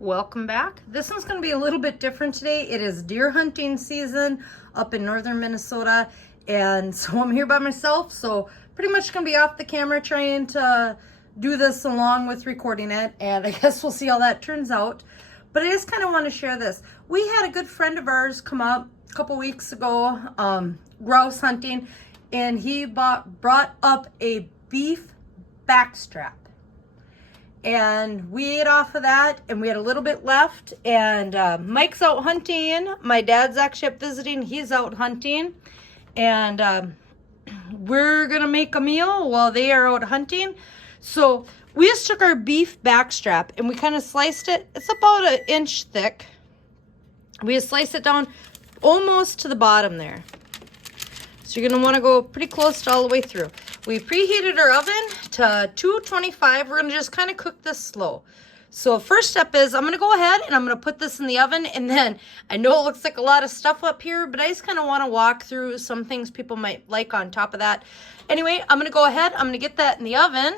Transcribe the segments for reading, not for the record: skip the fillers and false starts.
Welcome back. This one's going to be a little bit different today. It is deer hunting season up in northern Minnesota, and so I'm here by myself, so pretty much going to be off the camera trying to do this along with recording it, and I guess we'll see how that turns out. But I just kind of want to share this. We had a good friend of ours come up a couple weeks ago grouse hunting, and he brought up a beef backstrap. And we ate off of that, and we had a little bit left, and Mike's out hunting. My dad's actually up visiting. He's out hunting, and we're gonna make a meal while they are out hunting. So we just took our beef backstrap and we kind of sliced it. It's about 1 inch thick. We just slice it down almost to the bottom there. So you're gonna want to go pretty close to all the way through. We preheated our oven to 225. We're gonna just kind of cook this slow. So first step is I'm gonna go ahead and I'm gonna put this in the oven, and then I know it looks like a lot of stuff up here, but I just kind of want to walk through some things people might like on top of that. Anyway, I'm gonna go ahead, I'm gonna get that in the oven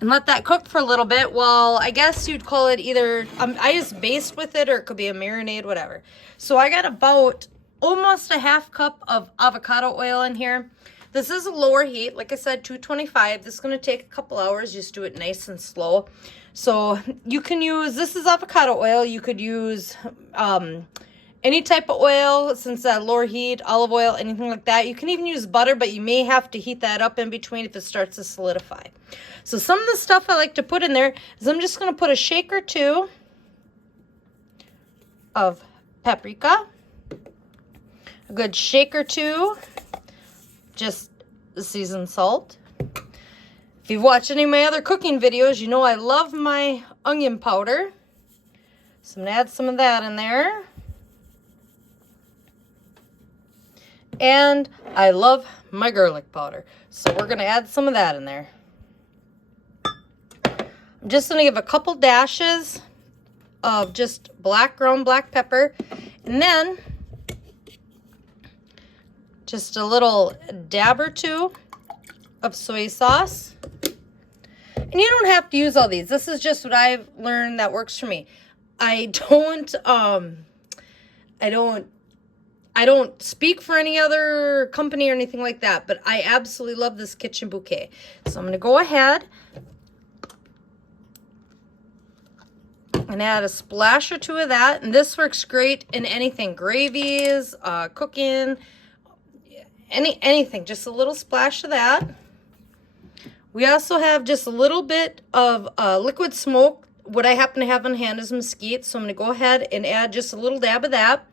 and let that cook for a little bit. Well, I guess you'd call it either, I just baste with it, or it could be a marinade, whatever. So I got about almost a half cup of avocado oil in here. This is a lower heat, like I said, 225. This is going to take a couple hours. Just do it nice and slow. So you can use, this is avocado oil. You could use any type of oil, since that lower heat, olive oil, anything like that. You can even use butter, but you may have to heat that up in between if it starts to solidify. So some of the stuff I like to put in there is I'm just going to put a shake or two of paprika, a good shake or two, just seasoned salt. If you've watched any of my other cooking videos, you know I love my onion powder. So I'm going to add some of that in there. And I love my garlic powder. So we're going to add some of that in there. I'm just going to give a couple dashes of just ground black pepper. And then just a little dab or two of soy sauce. And you don't have to use all these. This is just what I've learned that works for me. I don't speak for any other company or anything like that, but I absolutely love this kitchen bouquet. So I'm going to go ahead and add a splash or two of that. And this works great in anything, gravies, cooking, anything, just a little splash of that. We also have just a little bit of liquid smoke. What I happen to have on hand is mesquite, so I'm going to go ahead and add just a little dab of that.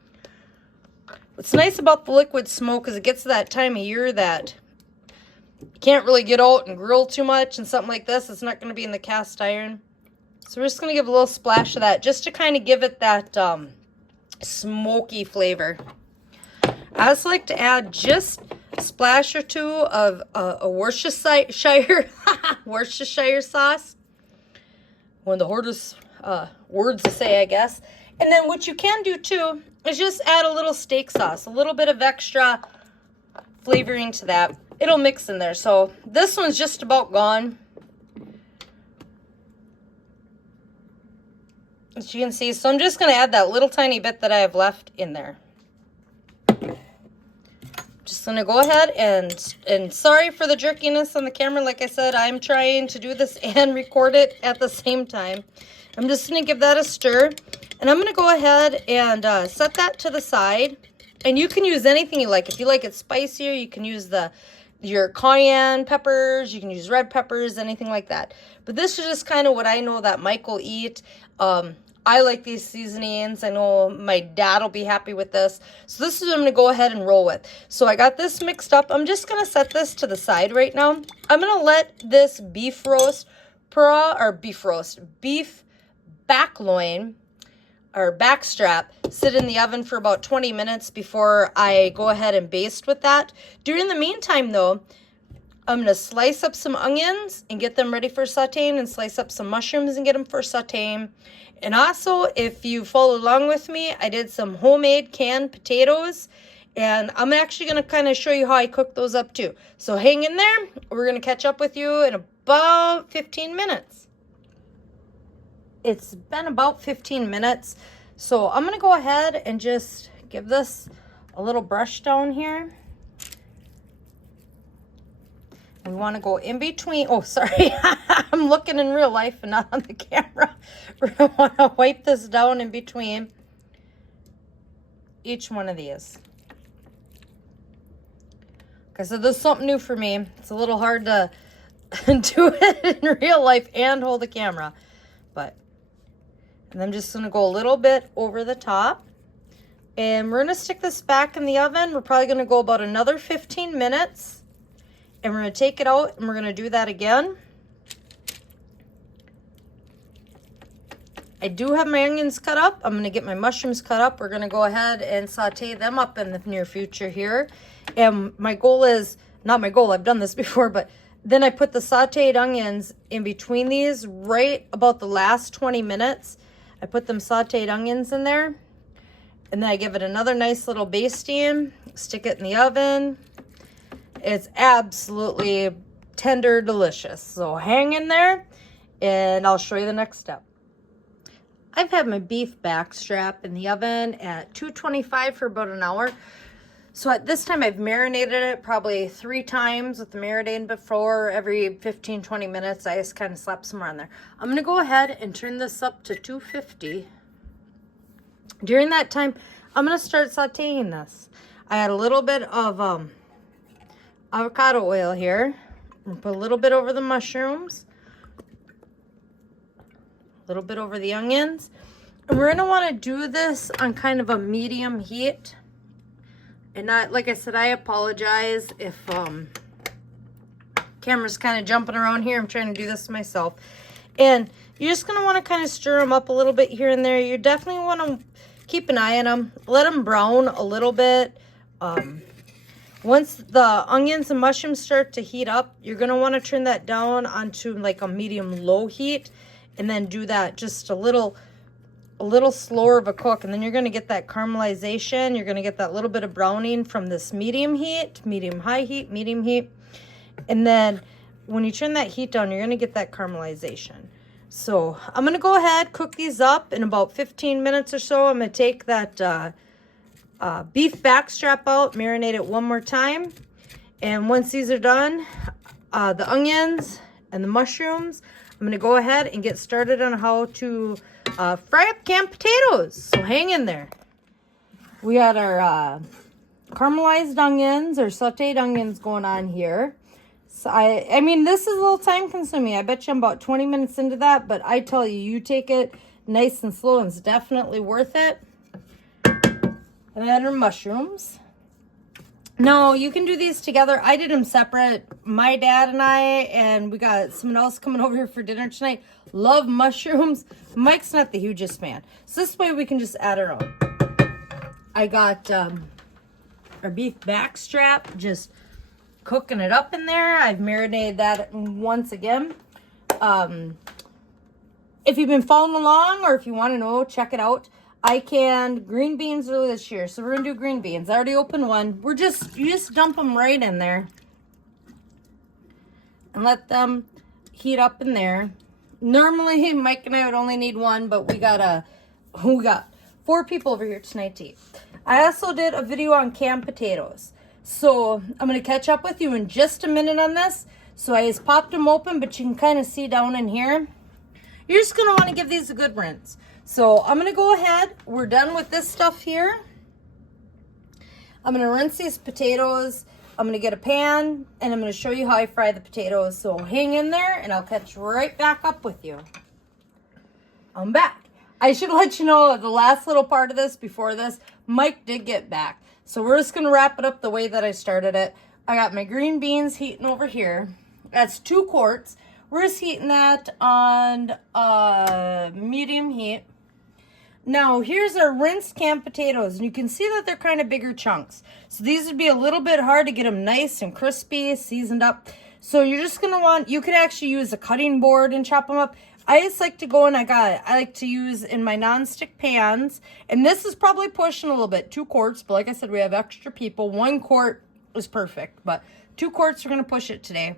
What's nice about the liquid smoke is it gets to that time of year that you can't really get out and grill too much, and something like this, it's not going to be in the cast iron. So we're just going to give a little splash of that just to kind of give it that smoky flavor. I also like to add just a splash or two of a Worcestershire sauce. One of the hardest words to say, I guess. And then what you can do too is just add a little steak sauce, a little bit of extra flavoring to that. It'll mix in there. So this one's just about gone. As you can see, so I'm just going to add that little tiny bit that I have left in there. Just going to go ahead and sorry for the jerkiness on the camera. Like I said, I'm trying to do this and record it at the same time. I'm just going to give that a stir. And I'm going to go ahead and set that to the side. And you can use anything you like. If you like it spicier, you can use your cayenne peppers. You can use red peppers, anything like that. But this is just kind of what I know that Mike will eat. I like these seasonings. I know my dad will be happy with this. So this is what I'm going to go ahead and roll with. So I got this mixed up. I'm just going to set this to the side right now. I'm going to let this beef backloin or backstrap sit in the oven for about 20 minutes before I go ahead and baste with that. During the meantime, though, I'm going to slice up some onions and get them ready for sauteing, and slice up some mushrooms and get them for sauteing. And also, if you follow along with me, I did some homemade canned potatoes, And I'm actually going to kind of show you how I cook those up too. So hang in there. We're going to catch up with you in about 15 minutes. It's been about 15 minutes. So I'm going to go ahead and just give this a little brush down here. We want to go in between. Oh, sorry. I'm looking in real life and not on the camera. We're going to want to wipe this down in between each one of these. Okay, so this is something new for me. It's a little hard to do it in real life and hold the camera. And I'm just going to go a little bit over the top. And we're going to stick this back in the oven. We're probably going to go about another 15 minutes. And we're going to take it out and we're going to do that again. I do have my onions cut up. I'm going to get my mushrooms cut up. We're going to go ahead and saute them up in the near future here. And my goal is, not my goal, I've done this before, but then I put the sauteed onions in between these right about the last 20 minutes. I put them sauteed onions in there. And then I give it another nice little basting, stick it in the oven. It's absolutely tender, delicious. So hang in there and I'll show you the next step. I've had my beef backstrap in the oven at 225 for about an hour. So at this time I've marinated it probably 3 times with the marinade before. Every 15-20 minutes I just kind of slap some more on there. I'm going to go ahead and turn this up to 250. During that time I'm going to start sauteing this. I add a little bit of avocado oil here. I'm going to put a little bit over the mushrooms. A little bit over the onions. And we're going to want to do this on kind of a medium heat. And not, like I said, I apologize if camera's kind of jumping around here. I'm trying to do this myself. And you're just going to want to kind of stir them up a little bit here and there. You definitely want to keep an eye on them. Let them brown a little bit. Once the onions and mushrooms start to heat up, you're going to want to turn that down onto like a medium-low heat. And then do that just a little slower of a cook. And then you're going to get that caramelization. You're going to get that little bit of browning from this medium heat, medium-high heat, medium heat. And then when you turn that heat down, you're going to get that caramelization. So I'm going to go ahead, cook these up in about 15 minutes or so. I'm going to take that beef backstrap out, marinate it one more time. And once these are done, the onions and the mushrooms, I'm going to go ahead and get started on how to fry up canned potatoes. So hang in there. We got our caramelized onions or sauteed onions going on here. So I mean, this is a little time consuming. I bet you I'm about 20 minutes into that, but I tell you, you take it nice and slow and it's definitely worth it. And then our mushrooms. No, you can do these together. I did them separate. My dad and we got someone else coming over here for dinner tonight. Love mushrooms. Mike's not the hugest fan. So this way we can just add our own. I got our beef backstrap, just cooking it up in there. I've marinated that once again. If you've been following along or if you want to know, check it out. I canned green beans earlier this year, so we're gonna do green beans. I already opened one. You just dump them right in there and let them heat up in there. Normally, Mike and I would only need one, but we got 4 people over here tonight to eat. I also did a video on canned potatoes, so I'm gonna catch up with you in just a minute on this. So I just popped them open, but you can kind of see down in here. You're just gonna want to give these a good rinse. So I'm going to go ahead. We're done with this stuff here. I'm going to rinse these potatoes. I'm going to get a pan and I'm going to show you how I fry the potatoes. So hang in there and I'll catch right back up with you. I'm back. I should let you know the last little part of this before this, Mike did get back. So we're just going to wrap it up the way that I started it. I got my green beans heating over here. That's 2 quarts. We're just heating that on medium heat. Now, here's our rinsed canned potatoes, and you can see that they're kind of bigger chunks. So these would be a little bit hard to get them nice and crispy, seasoned up. So you're just going to want, you could actually use a cutting board and chop them up. I just like to go and I like to use in my nonstick pans. And this is probably pushing a little bit, 2 quarts. But like I said, we have extra people. 1 quart is perfect. But 2 quarts, we're going to push it today.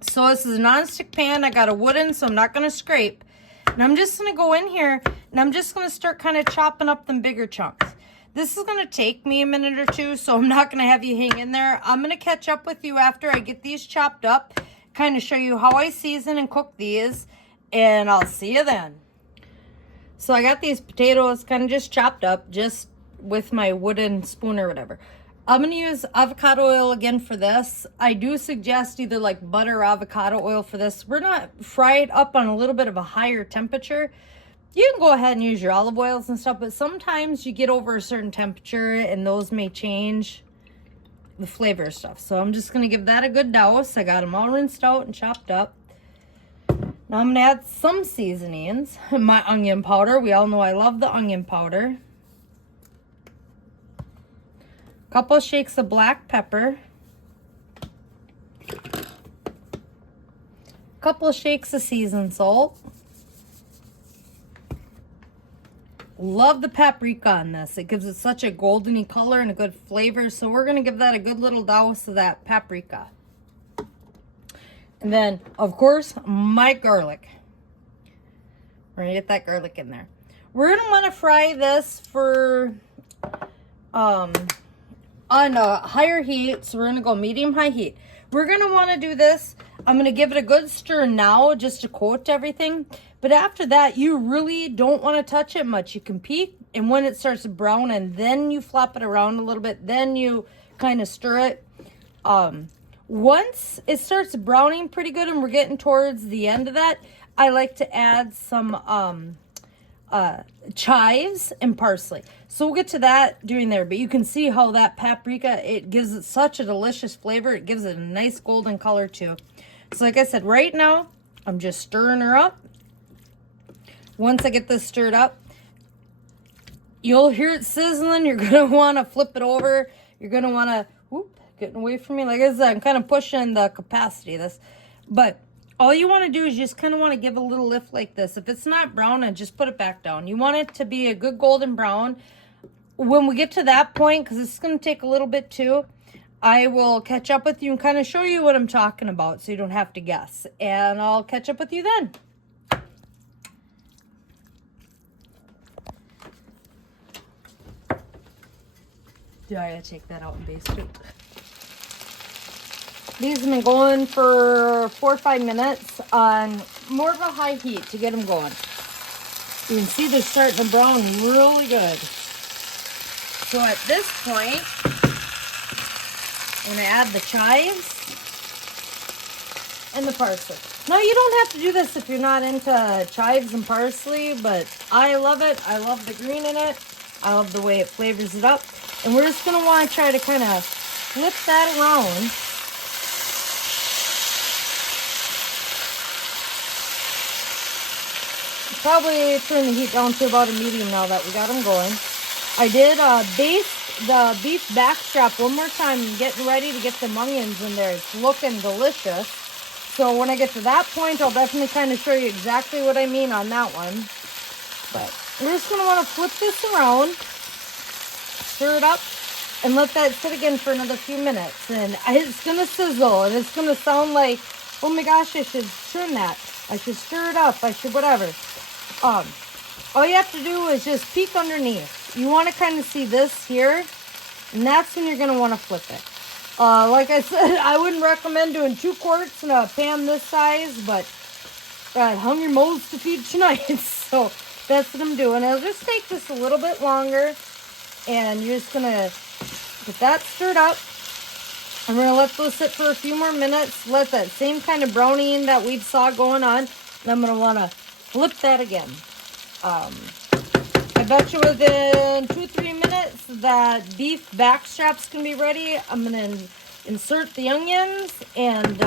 So this is a nonstick pan. I got a wooden, so I'm not going to scrape. And I'm just going to go in here and I'm just going to start kind of chopping up them bigger chunks. This is going to take me a minute or two, so I'm not going to have you hang in there. I'm going to catch up with you after I get these chopped up, kind of show you how I season and cook these, and I'll see you then. So I got these potatoes kind of just chopped up, just with my wooden spoon or whatever. I'm going to use avocado oil again for this. I do suggest either like butter or avocado oil for this. We're not fried up on a little bit of a higher temperature. You can go ahead and use your olive oils and stuff, but sometimes you get over a certain temperature and those may change the flavor of stuff. So I'm just going to give that a good douse. I got them all rinsed out and chopped up. Now I'm going to add some seasonings. My onion powder. We all know I love the onion powder. Couple shakes of black pepper, couple of shakes of seasoned salt. Love the paprika on this. It gives it such a goldeny color and a good flavor. So we're going to give that a good little douse of that paprika. And then, of course, my garlic. We're going to get that garlic in there. We're going to want to fry this for on a higher heat, so we're going to go medium-high heat. We're going to want to do this. I'm going to give it a good stir now just to coat everything. But after that, you really don't want to touch it much. You can peek, and when it starts to brown, and then you flop it around a little bit, then you kind of stir it. Once it starts browning pretty good and we're getting towards the end of that, I like to add some chives and parsley. So we'll get to that during there, but you can see how that paprika, it gives it such a delicious flavor. It gives it a nice golden color too. So like I said, right now, I'm just stirring her up. Once I get this stirred up, you'll hear it sizzling. You're going to want to flip it over. You're going to want to, whoop, getting away from me. Like I said, I'm kind of pushing the capacity of this. But all you want to do is just kind of want to give a little lift like this. If it's not brown, and just put it back down. You want it to be a good golden brown. When we get to that point, because it's going to take a little bit too, I will catch up with you and kind of show you what I'm talking about so you don't have to guess. And I'll catch up with you then. Do I gotta take that out and baste it? These have been going for 4 or 5 minutes on more of a high heat to get them going. You can see they're starting to brown really good. So at this point, I'm going to add the chives and the parsley. Now, you don't have to do this if you're not into chives and parsley, but I love it. I love the green in it. I love the way it flavors it up. And we're just going to want to try to kind of flip that around. Probably turn the heat down to about a medium now that we got them going. I did baste the beef backstrap one more time, getting ready to get the onions in there. It's looking delicious. So when I get to that point, I'll definitely kind of show you exactly what I mean on that one. But we're just going to want to flip this around, stir it up, and let that sit again for another few minutes. And it's going to sizzle, and it's going to sound like, oh my gosh, I should trim that. I should stir it up. I should whatever. All you have to do is just peek underneath. You want to kind of see this here, and that's when you're going to want to flip it. Like I said, I wouldn't recommend doing 2 quarts in a pan this size, but got hungry moles to feed tonight, so that's what I'm doing. It'll just take just a little bit longer, and you're just going to get that stirred up. I'm going to let those sit for a few more minutes, let that same kind of browning that we saw going on, and I'm going to want to flip that again. I bet you within 2-3 minutes that beef backstrap's going to be ready. I'm going to insert the onions and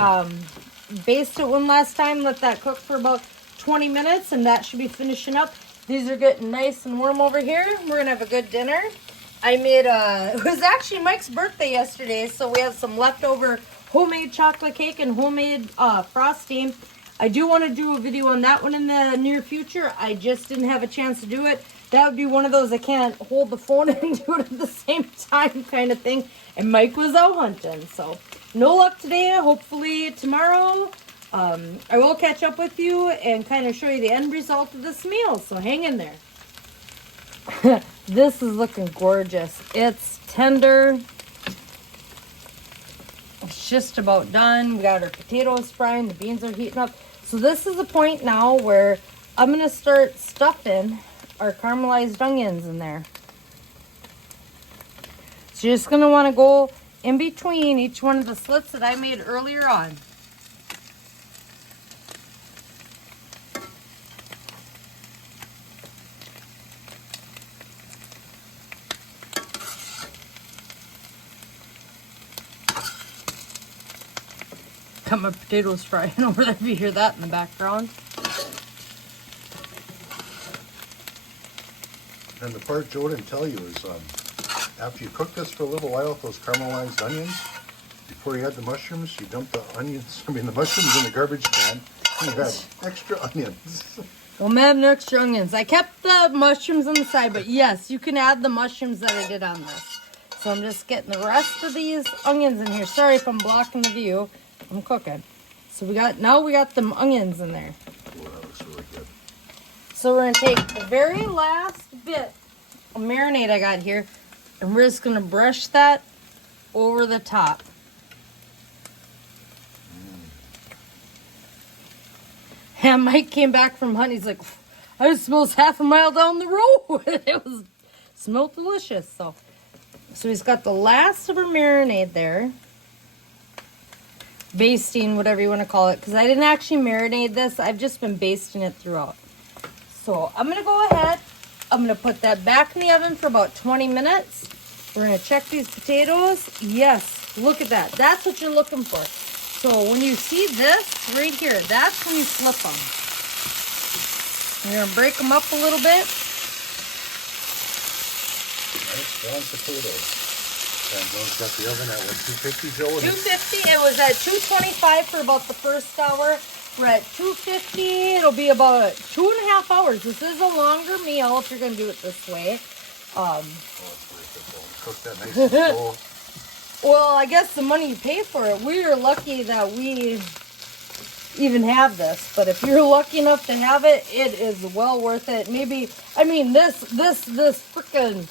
baste it one last time. Let that cook for about 20 minutes, and that should be finishing up. These are getting nice and warm over here. We're going to have a good dinner. I made it was actually Mike's birthday yesterday, so we have some leftover homemade chocolate cake and homemade frosting. I do want to do a video on that one in the near future. I just didn't have a chance to do it. That would be one of those I can't hold the phone and do it at the same time kind of thing. And Mike was out hunting, so no luck today. Hopefully tomorrow I will catch up with you and kind of show you the end result of this meal. So hang in there. This is looking gorgeous. It's tender. It's just about done. We got our potatoes frying. The beans are heating up. So this is the point now where I'm going to start stuffing our caramelized onions in there. So you're just going to want to go in between each one of the slits that I made earlier on. Got my potatoes frying over there if you hear that in the background. And the part Joe didn't tell you is after you cook this for a little while with those caramelized onions, before you add the mushrooms, you dump the mushrooms in the garbage can and you have extra onions. Well, I'm adding extra onions. I kept the mushrooms on the side, but yes, you can add the mushrooms that I did on this. So I'm just getting the rest of these onions in here. Sorry if I'm blocking the view. I'm cooking. So we got them onions in there. Oh, that looks really good. So we're gonna take the very last bit of marinade I got here, and we're just gonna brush that over the top. And Mike came back from hunting. He's like, I just smells half a mile down the road. It smelled delicious. So he's got the last of our marinade there. Basting, whatever you want to call it, because I didn't actually marinate this. I've just been basting it throughout. So I'm going to go ahead. I'm going to put that back in the oven for about 20 minutes. We're going to check these potatoes. Yes, look at that. That's what you're looking for. So when you see this right here, that's when you flip them. You're going to break them up a little bit. Nice brown potatoes. And those got the oven at what, 250, Joe? 250. It was at 225 for about the first hour. We're at 250. It'll be about 2.5 hours. This is a longer meal if you're going to do it this way. Cook that nice and slow. Well, I guess the money you pay for it, we are lucky that we even have this. But if you're lucky enough to have it, it is well worth it. Maybe, I mean, this freaking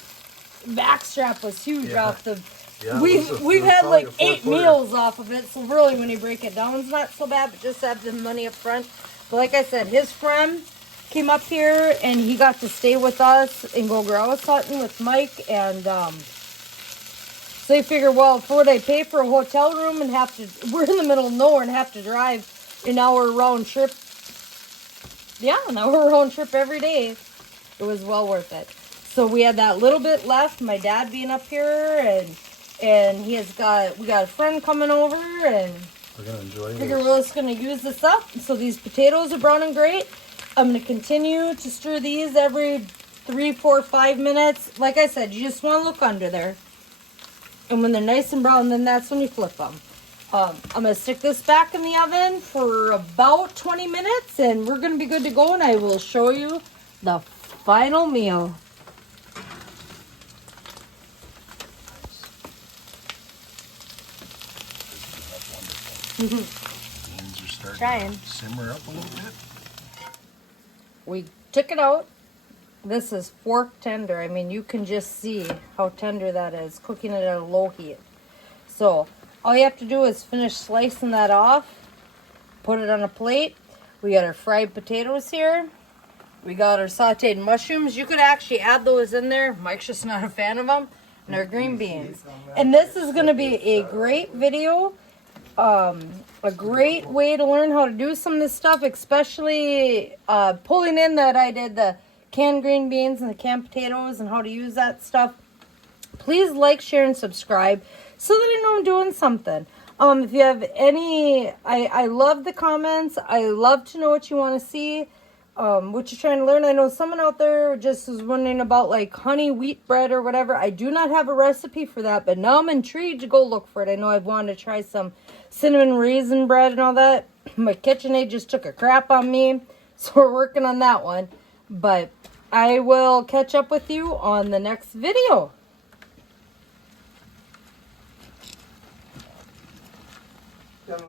Backstrap was huge off the. Yeah, we've had like 8 meals off of it, so really when you break it down, it's not so bad. But just have the money up front. But like I said, his friend came up here and he got to stay with us and go grouse hunting with Mike, and so they figure, well, for what I pay for a hotel room and we're in the middle of nowhere and have to drive an hour round trip. Yeah, an hour round trip every day. It was well worth it. So we had that little bit left, my dad being up here, and we got a friend coming over, and we're gonna enjoy figure we're just gonna use this up. So these potatoes are browning great. I'm gonna continue to stir these every 3, 4, 5 minutes. Like I said, you just want to look under there, and when they're nice and brown, then that's when you flip them. I'm gonna stick this back in the oven for about 20 minutes, and we're gonna be good to go. And I will show you the final meal. Beans are starting to simmer up a little bit. We took it out. This is fork tender. I mean, you can just see how tender that is, cooking it at a low heat. So all you have to do is finish slicing that off, put it on a plate. We got our fried potatoes here. We got our sauteed mushrooms. You could actually add those in there. Mike's just not a fan of them. And our green beans. And this is going to be a great video. A great way to learn how to do some of this stuff, especially pulling in that I did the canned green beans and the canned potatoes and how to use that stuff. Please like, share, and subscribe so that I know I'm doing something. If you have any, I love the comments. I love to know what you want to see, what you're trying to learn. I know someone out there just was wondering about like honey wheat bread or whatever. I do not have a recipe for that, but now I'm intrigued to go look for it. I know I've wanted to try some cinnamon raisin bread and all that. My KitchenAid just took a crap on me, so we're working on that one. But I will catch up with you on the next video.